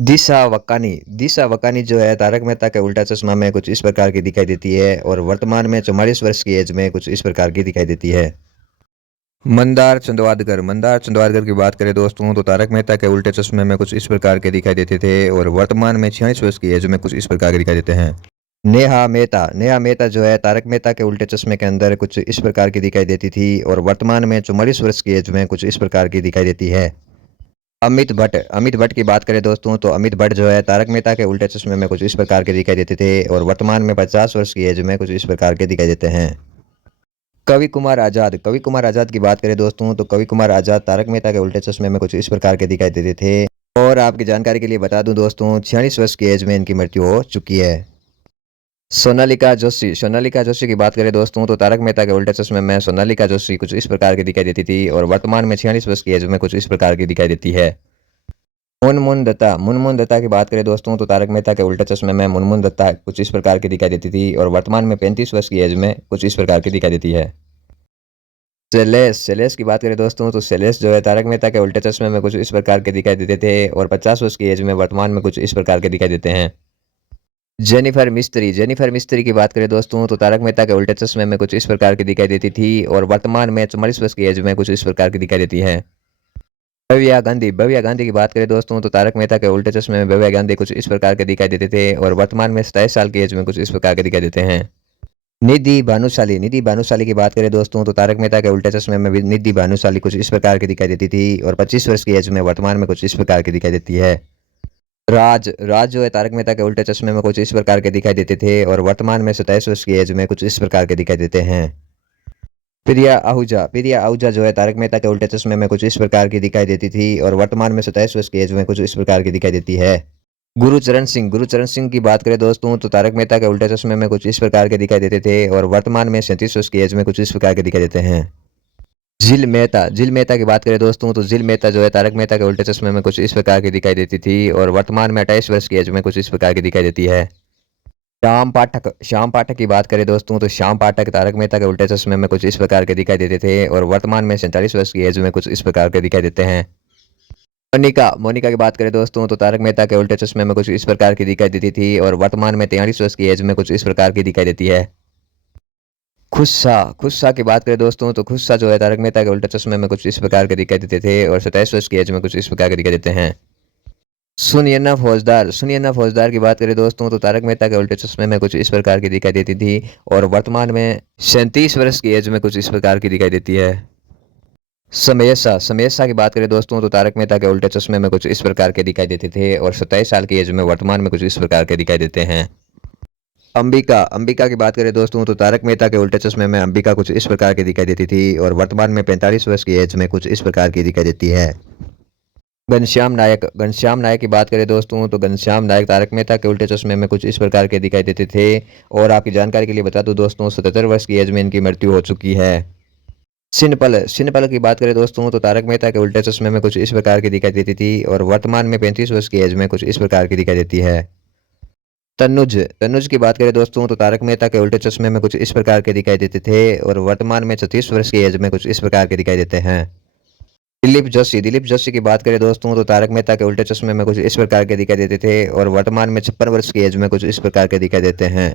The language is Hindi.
दिशा वकानी जो है तारक मेहता का उल्टा चश्मा में कुछ इस प्रकार की दिखाई देती है और वर्तमान में 44 वर्ष की एज में कुछ इस प्रकार की दिखाई देती है। मंदार चंदवादकर की बात करें दोस्तों तो तारक मेहता के उल्टे चश्मे में कुछ इस प्रकार के दिखाई देते थे और वर्तमान में 46 वर्ष की एज में कुछ इस प्रकार के दिखाई देते हैं। नेहा मेहता जो है तारक मेहता के उल्टे चश्मे के अंदर कुछ इस प्रकार की दिखाई देती थी और वर्तमान में 44 वर्ष की एज में कुछ इस प्रकार की दिखाई देती है। अमित भट्ट की बात करें दोस्तों तो अमित भट्ट जो है तारक मेहता के उल्टे चश्मे में कुछ इस प्रकार के दिखाई देते थे और वर्तमान में 50 वर्ष की एज में कुछ इस प्रकार के दिखाई देते हैं। कवि कुमार आजाद की बात करें दोस्तों तो कवि कुमार आजाद तारक मेहता के उल्टे चश्मे में कुछ इस प्रकार के दिखाई देते थे और आपकी जानकारी के लिए बता दूं दोस्तों 46 वर्ष की एज में इनकी मृत्यु हो चुकी है। सोनालिका जोशी की बात करें दोस्तों तो तारक मेहता के उल्टे चश्मे में सोनालिका जोशी कुछ इस प्रकार की दिखाई देती थी और वर्तमान में 46 वर्ष की एज में कुछ इस प्रकार की दिखाई देती है। मुनमुन दत्ता की बात करें दोस्तों तो तारक मेहता के उल्टे चश्मे में मुनमुन दत्ता कुछ इस प्रकार की दिखाई देती थी और वर्तमान में 35 वर्ष की एज में कुछ इस प्रकार की दिखाई देती है। शैलेश की बात करें दोस्तों तो शैलेश जो है तारक मेहता के उल्टे चश्मे में कुछ इस प्रकार के दिखाई देते थे और 50 वर्ष की एज में वर्तमान में कुछ इस प्रकार के दिखाई देते हैं। जेनिफर मिस्त्री की बात करें दोस्तों तो तारक मेहता के उल्टे चश्मे में कुछ इस प्रकार की दिखाई देती थी और वर्तमान में 44 वर्ष की एज में कुछ इस प्रकार की दिखाई देती है। भव्या गांधी की बात करें दोस्तों तो तारक मेहता के उल्टे चश्मे में भव्या गांधी कुछ इस प्रकार के दिखाई देते थे और वर्तमान में 27 साल की एज में कुछ इस प्रकार के दिखाई देते हैं। निधि भानुशाली की बात करें दोस्तों तो तारक मेहता के उल्टे चश्मे में भी निधि भानुशाली कुछ इस प्रकार की दिखाई देती थी और 25 वर्ष की एज में वर्तमान में कुछ इस प्रकार की दिखाई देती है। राज जो है तारक मेहता के उल्टे चश्मे में कुछ इस प्रकार के दिखाई देते थे और वर्तमान में 27 वर्ष की एज में कुछ इस प्रकार के दिखाई देते हैं। प्रिया आहूजा जो है तारक मेहता के उल्टे चश्मे में कुछ इस प्रकार की दिखाई देती थी और वर्तमान में 27 वर्ष की एज में कुछ इस प्रकार की दिखाई देती है। गुरुचरण सिंह की बात करें दोस्तों तो तारक मेहता के उल्टे चश्मे में कुछ इस प्रकार के दिखाई देते थे और वर्तमान में 37 वर्ष की एज में कुछ इस प्रकार के दिखाई देते हैं। जिल मेहता की बात करें दोस्तों तो जिल मेहता जो है तारक मेहता के उल्टे चश्मे में कुछ इस प्रकार की दिखाई देती थी और वर्तमान में 28 वर्ष की एज में कुछ इस प्रकार की दिखाई देती है। श्याम पाठक की बात करें दोस्तों तो श्याम पाठक तारक मेहता के उल्टे चश्मे में कुछ इस प्रकार के दिखाई देते थे और वर्तमान में 47 वर्ष की एज में कुछ इस प्रकार के दिखाई देते हैं। मोनिका की बात करें दोस्तों तो तारक मेहता के उल्टे चश्मे में कुछ इस प्रकार की दिखाई देती थी और वर्तमान में 43 वर्ष की एज में कुछ इस प्रकार की दिखाई देती है। खुशा की बात करें दोस्तों तो खुशा जो है तारक मेहता के उल्टे चश्मे में कुछ इस प्रकार के दिखाई देते थे और 27 वर्ष की एज में कुछ इस प्रकार के दिखाई देते हैं। सुनैना फौजदार की बात करें दोस्तों तो तारक मेहता के उल्टे चश्मे में कुछ इस प्रकार की दिखाई देती थी और वर्तमान में 37 वर्ष की एज में कुछ इस प्रकार की दिखाई देती है। समयसा की बात करें दोस्तों तो तारक मेहता के उल्टे चश्मे में कुछ इस प्रकार के दिखाई देते थे और 27 साल की एज में वर्तमान में कुछ इस प्रकार के दिखाई देते हैं। अंबिका की बात करें दोस्तों तो तारक मेहता के उल्टे चश्मे में अंबिका कुछ इस प्रकार की दिखाई देती थी और वर्तमान में 45 वर्ष की एज में कुछ इस प्रकार की दिखाई देती है। घनश्याम नायक की बात करें दोस्तों तो घनश्याम नायक तारक मेहता के उल्टे चश्मे में कुछ इस प्रकार के दिखाई देते थे और आपकी जानकारी के लिए बता दूं दोस्तों 77 वर्ष की एज में इनकी मृत्यु हो चुकी है। सिनपल की बात करें दोस्तों तो तारक मेहता के उल्टे चश्मे में कुछ इस प्रकार की दिखाई देती थी और वर्तमान में 35 वर्ष की एज में कुछ इस प्रकार की दिखाई देती है। तनुज की बात करें दोस्तों तो तारक मेहता के उल्टे चश्मे में कुछ इस प्रकार के दिखाई देते थे और वर्तमान में 36 वर्ष की एज में कुछ इस प्रकार के दिखाई देते हैं। दिलीप जोशी की बात करें दोस्तों तो तारक मेहता के उल्टे चश्मे में कुछ इस प्रकार के दिखाई देते थे और वर्तमान में 56 वर्ष की एज में कुछ इस प्रकार के दिखाई देते हैं।